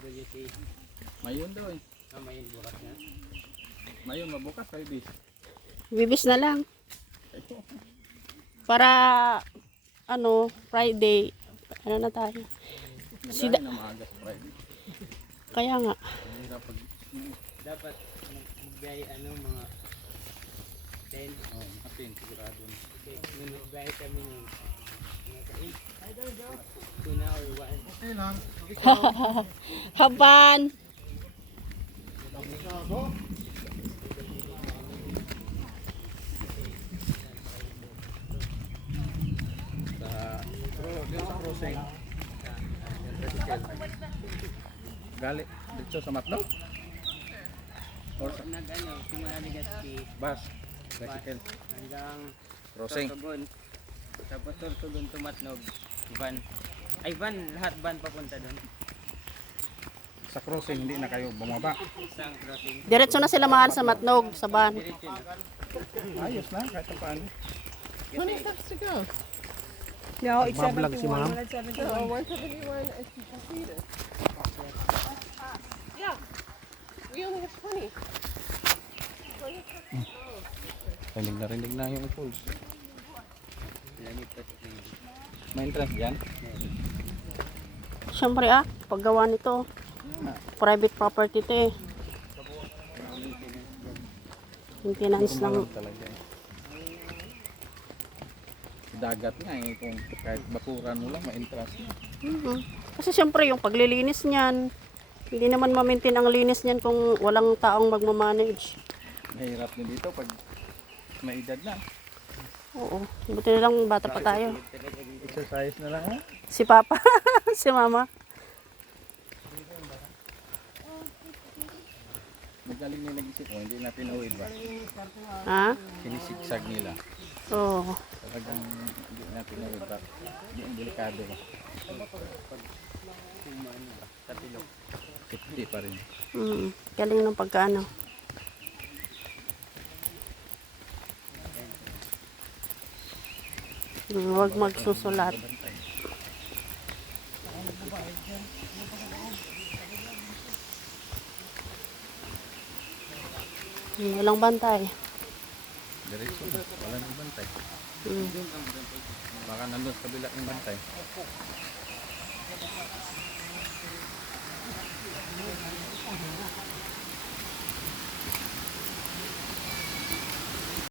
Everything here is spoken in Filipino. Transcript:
WC. Mayon daw eh. Mayin bukas na. Mayon mabukas kay bis. Bibis na lang. Para, ano, Friday. Ano na tayo? Sida na maaga sa Friday. Kaya nga. Hirap pag Dapat magbiyay mga 10. oh, makatin sigurado. Okay, nung magbiyay kami ng tuna or one. Okay lang. Haban! Sa crossing. Gali dito sa Matlaw. Or sa Simula ni Gaspi, bus. Bicycle. hanggang Crossing. Tortugon. Tapos Tortugon to Matnog. Van. Ay van, lahat van papunta doon. Sa crossing hindi na kayo bumaba. Isang crossing. Diretso na sila mahal sa Matnog, sa van. Diretso na. Ayos na kahit paano. No, it's Mablog si 71. ma'am. 171. No, 171 is completed. Yeah. We only have 20. Rinig na yung pulse. Lamitot na yun. May entrance dyan? Siyempre paggawa nito. Private property to eh. Maintenance lang. Talaga. Dagat nga eh, kung kahit bakuran mo lang, may entrance na. Kasi siyempre yung paglilinis niyan, hindi naman ma-maintain ang linis niyan kung walang taong magmamanage. Mahirap din dito pag may edad na. Oo, buti na lang bata pa tayo. Exercise na lang ha? Si Papa, si Mama. Magaling na nag-isip mo, hindi na pinuwid ba? Ha? Sinisigsag nila. Oo. Talagang hindi na pinuwid ba? Hindi delikado ba? Sa pilok. Safety pa rin. Galing ng pagkaano. Huwag magsusulat. Walang bantay. Diretso na, wala nang bantay. Baka nandun sa kabila yung bantay.